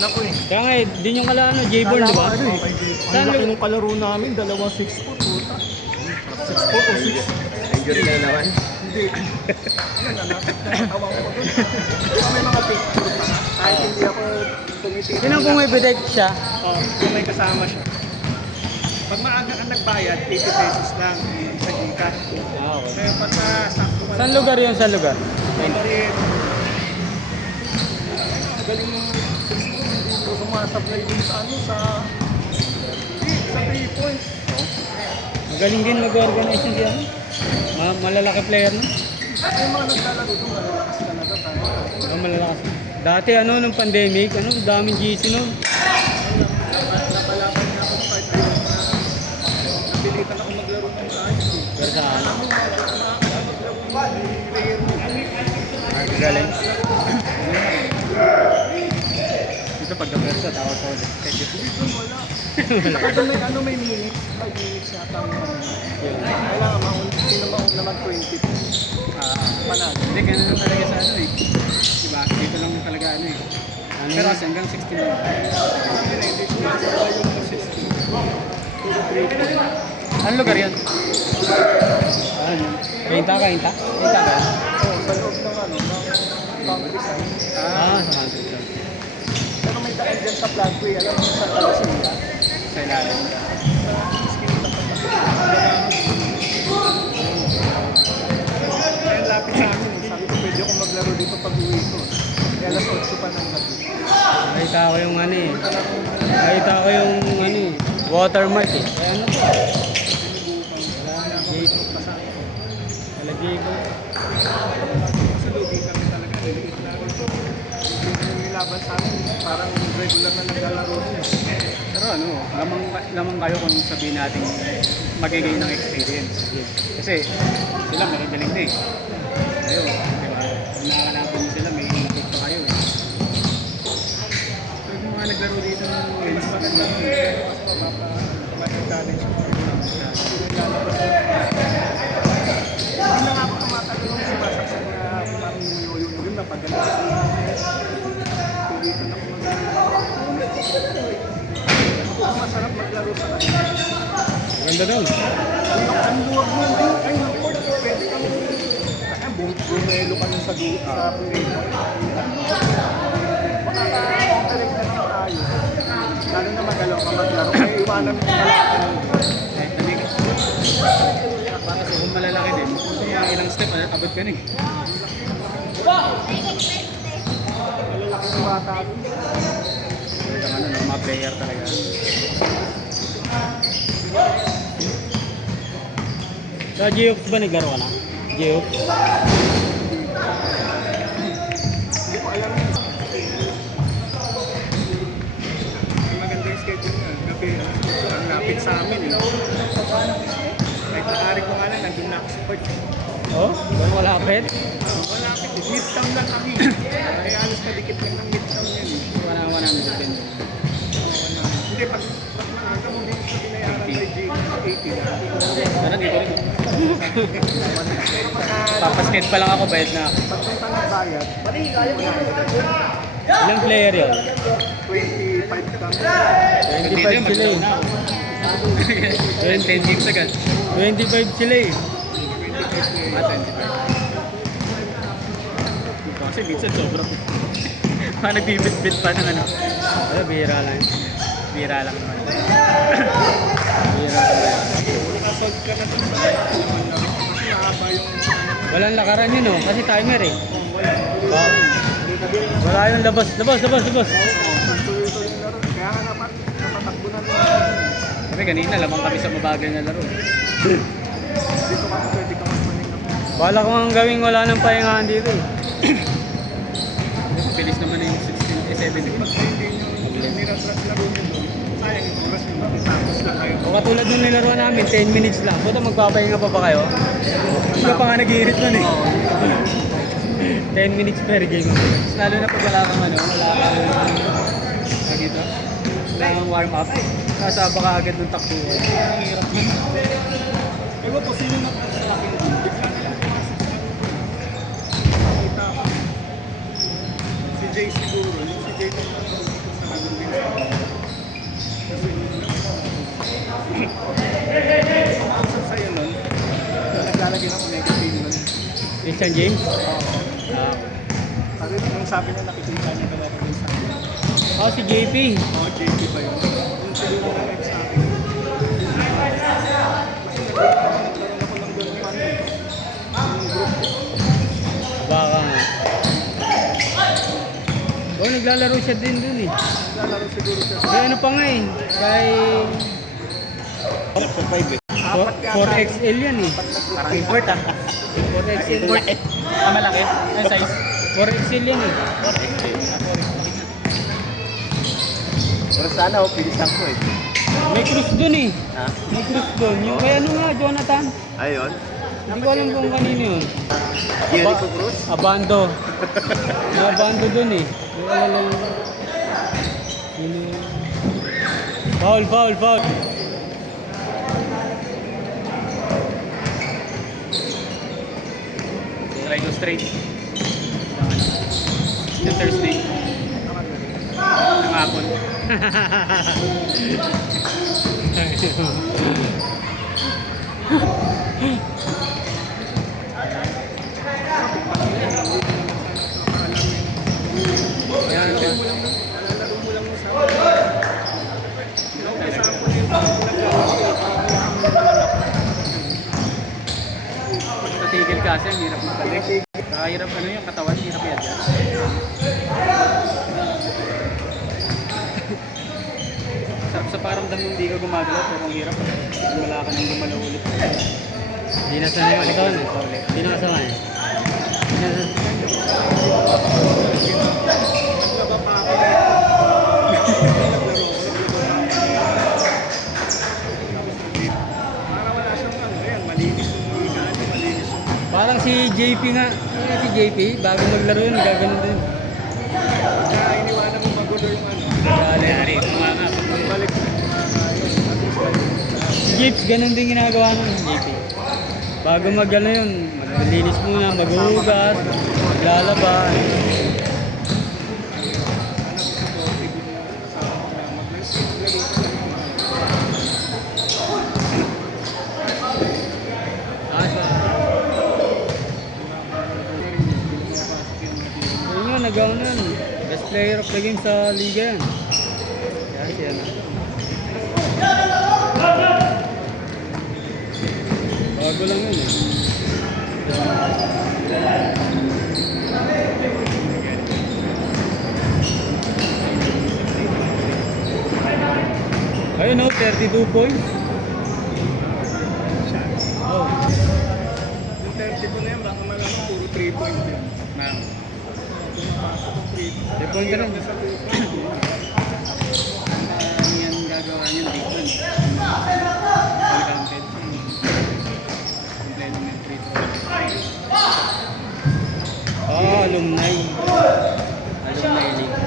din ako eh. Kaya nga eh, din yung kala ano, J-Born, di ba? Ano eh. Saan Ang laki lugar? nung kalaro namin, dalawang 6 foot. 6 foot o 6. Injury ka na naman. Hindi. Yan, nakatawa ko doon. May mga picture pa. Kahit hindi ako tumitingin. Yun ang pumipidek siya. Oo, kung may kasama siya. Pag maaga ka nagbayad, 80 pesos lang sa Gcash. Ah, okay. Kaya pagka sakto ka Saan lugar yun? Saan lugar? Galing. Galing mo. Hindi ko sumasablay dun sa ano, sa 3 points. Magaling din mag-organize yung siya. Malalaki player no? Ay, mga naglalaro doon, malalakas talaga tayo. Malalakas. Dati ano, nung pandemic, ano, daming GC nun. Napalaban niya ako kahit ayun na napilitan ako maglaro ng tayo. Pero sa ano? Galing. Ito pagka-versa, tawag ko ulit. Dito wala. Saka doon may ano, may minutes. 5 minutes yata. Kailangan mauna. Sino mauna mag-20. Panalo. Hindi, ganun lang talaga sa ano eh. Diba? Dito lang talaga ano eh. Ano Pero yun? kasi hanggang 16 lang. Hindi sumasabay yung assist. Puro 3 points. Anong lugar yan? Ano? Kainta? Kainta ba? Oo, sa loob ng ano, ng countryside. Ah, sa country club. Pero may daan dyan sa Flatway, alam mo sa Talasilla. Sa ilalim. Kaya lapit sa amin, sabi ko pwede ako maglaro dito pag uwi ko. Kaya alas 8 pa ng gabi. Nakita ko yung ano eh. Nakita ko yung ano eh. Watermark eh. Kaya ano po? Gate. Wala J-Born. Sa lugi kami talaga, niliit na ito. Yung nilaban sa amin, parang regular na naglalaro siya. Pero ano, lamang kayo kung sabihin natin magiging ng experience. Kasi sila marigaling na eh. Kayo, di ba? Kung nakakalaban mo sila, may inakit pa kayo eh. So, yung mga naglaro dito ng wins, maganda mo eh. Challenge ko. Nilalabas ko. Hindi lang ako tumatalong sumasaksak na parang yung napagaling. Pilitan ako maglaro. Ako masarap maglaro sa kanya. Ganda daw. Ang luwag mo din. Ay, naku, pwede kang bumelo ka nun sa pumelo. Makaka-interact ka ng ayos. Lalo na magalaw ka maglaro. Kaya iwanan mo pala. Kahit naligat. Para sa kung malalaki din, yung ilang step, abot ka na eh. Malalaki ng bata. Hanggang ano, no, mga player talaga. Sa Geox ba naglaro ka na? Geox? Hindi ko alam yun. Maganda yung schedule niya. Gabi, ang lapit sa amin. Kahit nakari ko nga lang, nandun na ako sa court. Oh? Doon malapit? Malapit, midtown lang kami. Ay, alos kadikit lang ng midtown yan. Wala naman din. Hindi, pag maaga mo din sa binayaran kay Jake, 80 na. Sana dito rin. Pero pagka Papaskate pa lang ako, bayad na ako. pagpunta ng bayad, Ilang player yun? 25 kami. 25 sila eh. na ako. 10 gigs agad. 25 sila eh. 25. Kasi minsan sobrang mga nagbibit-bit pa ng ano. Ano, bihira lang. Bira lang naman. Bihira lang. Nakasod ka na dun sa laman lang. Kasi mahaba yung Walang lakaran yun oh, kasi timer eh. wala. Wala yung labas. Tuloy-tuloy na rin. Kaya nga napatakbo na rin. Kami kanina, lamang kami sa mabagal na laro. Dito kasi pwede ka mas maning na. Bala ko ang gawing wala ng pahingahan dito eh. Bilis naman na yung 16, 17. Pag hindi nyo niratrat laro nyo doon, sayang yung oras nyo. Tapos na kayo. O katulad nung nilaruan namin, 10 minutes lang. Buta magpapahinga pa ba kayo? Hindi pa nga nag-iirit nun eh. 10 minutes per game. Lalo na pag wala kang ano, wala kang dito. Wala kang warm up. Kasaba ka agad ng takbuhan. Ang hirap mo. Ewan ko sino na sa akin. Bigla nila nakita ko. Si Jay siguro. Si Jay na Sa'yo nun, naglalagay ng Omega Pin nun. Christian James? Ah. Sabi nung sabi niya nakikita niya pala ako dun sa akin. Oh, si JP. Oo, JP pa yun. Yung siguro na like sa akin. Kasi nagkaroon ako ng ganun ano eh. Yung group. Baka nga. Oh, naglalaro siya din dun eh. Naglalaro siguro siya. Kaya ano pa nga eh. Kay... Sa 5 eh. 4XL yan eh. Parang import ah. 4XL. Ah, malaki? Ano size? 4XL yan eh. Pero sana pilisan ko eh. May cruise dun eh. Ha? May cruise dun. Yung kaya ano nga, Jonathan? Ayun. Hindi ko alam kung kanino yun. Jericho Cruz? Abando. May abando dun eh. May alam. Sino? Foul, foul, foul. Try go straight. Yung Thursday. Ng hapon. Ayan, Lalaro mo lang sa akin. Umpisa ko na yung pag natigil kasi, ang hirap magbalik. Nakahirap ano yung katawan, hirap yan. Sarap sa paramdam nung hindi ka gumagalaw, pero ang hirap. Wala ka nang gumalaw ulit. Hindi na sanay yung katawan eh. Hindi na kasama eh. Hindi na naglaba pa ako na para wala siyang ano, ayan, malinis yung higaan, malinis yung Parang si JP nga. Eh, si JP, bago maglaro yun, gaganon din. kaya iniwanan mo magulo yung ano. Galing. Balik mo yung mga yun. At least Si Jeeps, ganun din ginagawa ng JP. Bago mag-ano yun, maglinis muna, maghuhugas, maglalaba. Ayun yun, nagawa na yun. Best player of the game sa liga yan. Yan siya na. Bago lang yun eh. Ayun o, 32 points. Oh. Yung 30 ko na yan, baka malamang puro 3 point yun. Pumapasok yung 3 point. 3 point ka rin. Sa 2 point. Yan gagawa niyan dito. All counted. Kompleto ng free throw. Alumni. Alumni league.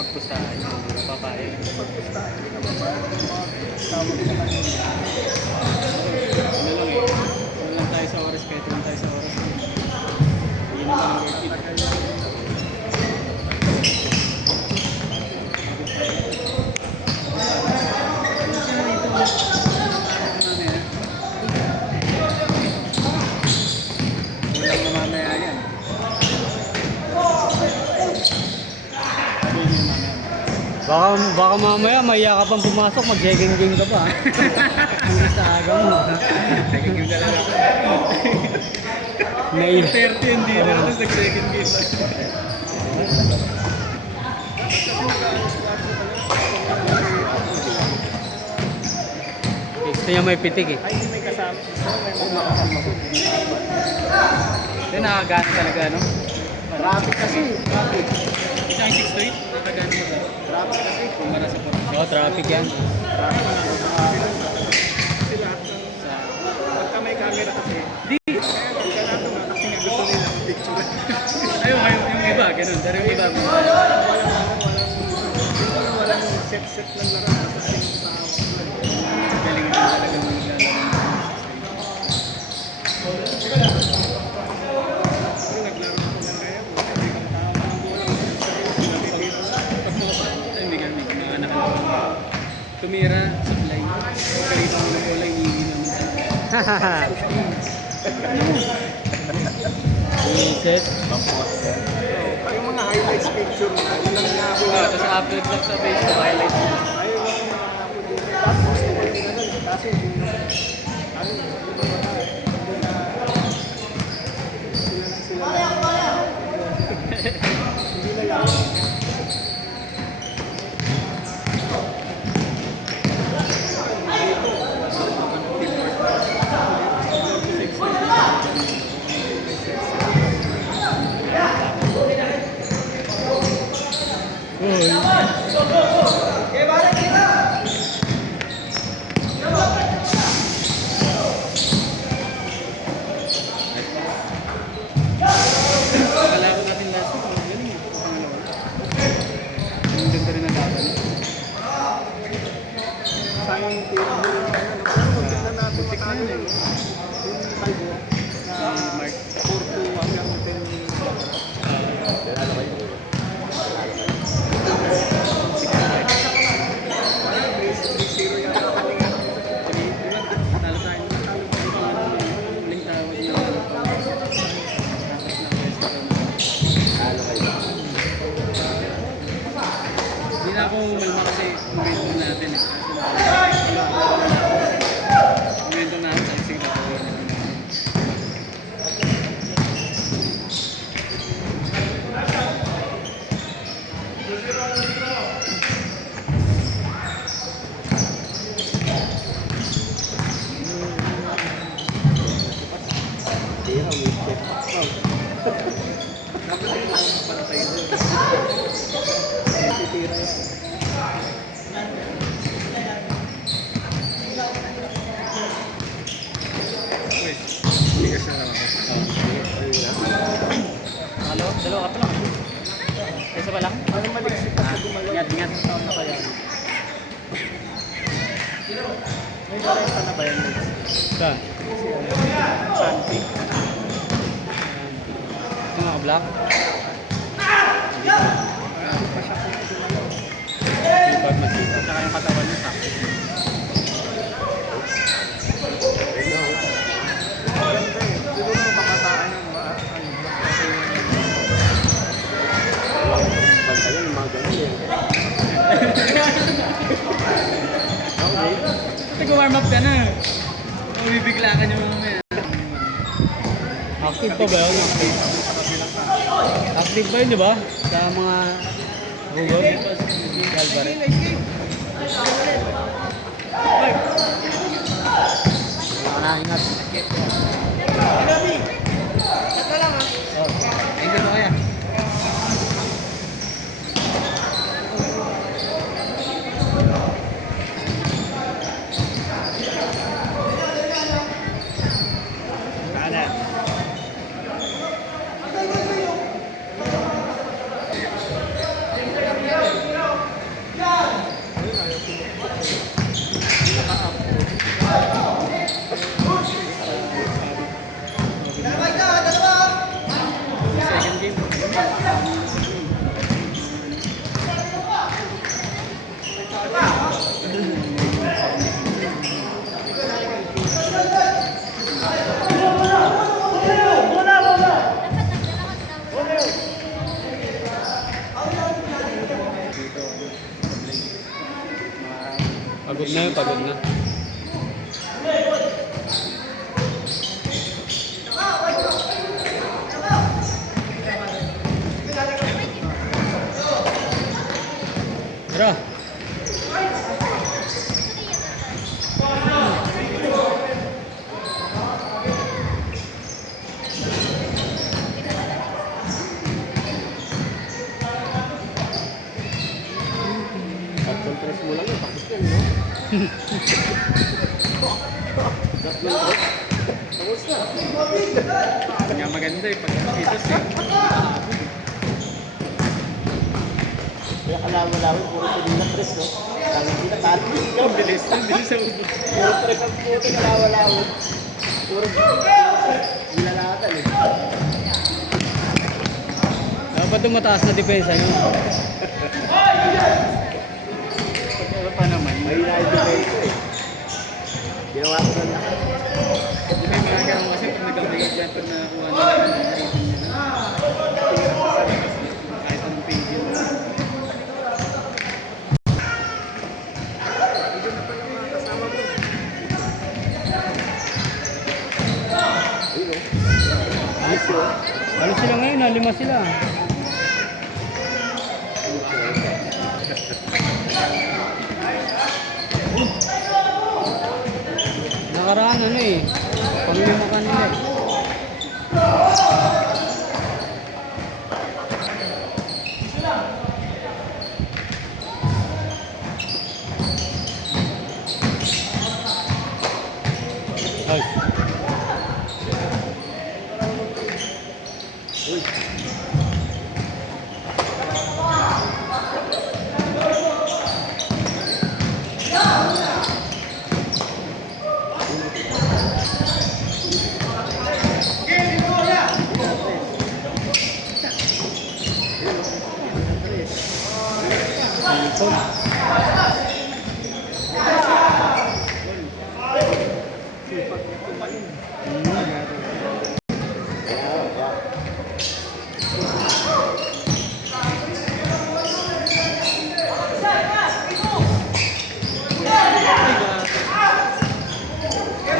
Pagpustahan, papayag. Pagpustahan, hindi naman ba? Tawag na lang yun. Ano lang eh. Ano lang tayo sa oras, kahit lang tayo sa oras. Hindi naman ang worth it. Walang na mamaya yan. Sabi niya mamaya. Baka mamaya maya ka pang pumasok, mag-second game ka pa. Hindi sa aga mo. Nagiging na lang ako. May 30 hindi na tapos nag-second game lang. gusto niya may pitik eh. Ay, hindi may kasama. So, may mga makasama ko. Hindi, nakagana talaga, no? Traffic kasi. Traffic. Isang 6 to 8, nakagana mo ba? Traffic kasi. Kumpara sa Port. Oh, traffic yan. Traffic. Kasi lahat ng... Pagka may camera kasi. Di! Kaya pagka nato nga kasi nga gusto nila ang picture. Ayun, yung iba, ganun. Pero yung iba, Walang set-set ng laro. Kasi tumira, supply. Pagkalita ko ng bola, hinihingi naman sa Reset. Pag yung mga highlights picture na, yun lang inaabot. tapos upload lang sa Facebook, highlights mo. Ayun lang yung inaabot din. Tapos gusto ko yung ganun. Kaso hindi na, ano, sila lang. Hindi na lang. Uy. Kalaro natin last week, ang galing eh. Pangalawa. Ang ganda rin ang laban. Sayang yung tira mo rin. Pero kung tignan natin Putik na matalo yun yun. eh. Yung tayo na Mark. 4-2 hanggang 10. Talo tayo. Huling tawad na. Hindi na ako malma kasi momentum natin eh. Momentum natin sa isang ako. Para sa'yo. Titira yan. Bigas na naman ako. Dalawa ka pa lang. Isa pa lang? Ano maliksik kasi gumalaw? Ingat. Saan na kaya? May karenta na ba yan? Saan? Santi. Yung mga black? Pag masita. Saka yung katawan niya sa Maganda eh. Siguro mga pakataan yung ano, mas okay yung bantayan yung mga ganun eh. Okay. Nag-warm up ka na. Bibigla ka niyo mamaya. Active pa ba yun? Active ba yun, di ba? Sa mga Google. Calvary. Wala na, ingat. Hindi mo kaya. Kada. Second game. Pagod na yun, pagod na. Tara. Pag-compress mo lang yun, tapos yan, no? Tapos na. Kaya maganda eh. Pag kitos eh. Kaya kalawin-lawin, puro tuloy na press, no? Lagi pinatalo. Ang bilis. Ang bilis sa ubo. Puro press ang puto, kalawin-lawin. Puro nilalatan, eh. Dapat yung mataas na depensa nyo. Pag pa naman, Mahina yung depensa eh. Ginawa ko na lahat. Di ba yung mga ganun kasi pag nag-update dyan, pag nakakuha nila yung rating nila, kahit anong page yun. Ayun o. Ayos yun. Ano sila ngayon? Lima sila. Nakaraan ano eh. Panglima kanila eh. Ay. Uy. Cellphone.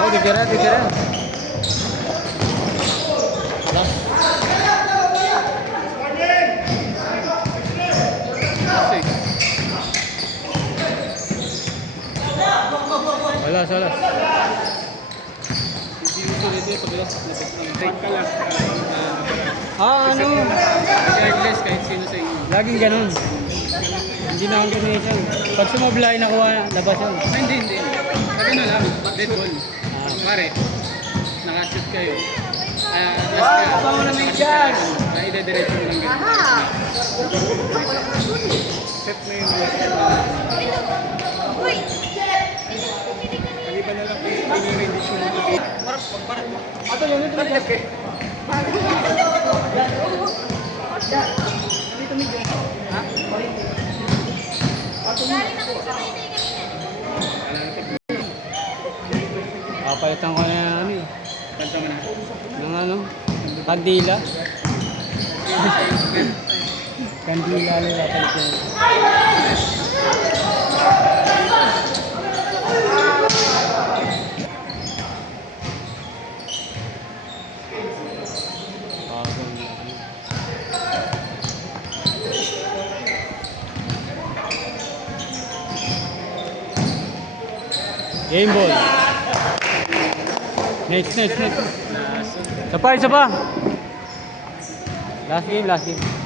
Oh, dikira. Wala. Salas. Hindi mo ito pag last na break ka last Ano? regardless kahit sino sa inyo. Laging ganun. Hindi na combination. Pag sumablay, nakuha na, labas yun. Hindi. Pag ano lang, dead ball. Ah. Pare, nakashoot kayo. Last ka, idediretso mo lang ganun. Set na yun. Kaliban na lang kung pinirendisyon mo ito. Ato yun, ito na kayo. Papalitan ko na yan ano eh. Kanta mo na. Ng ano? Kandila. Kandila lang papalitan. Game ball. Next. Isa pa. Last game.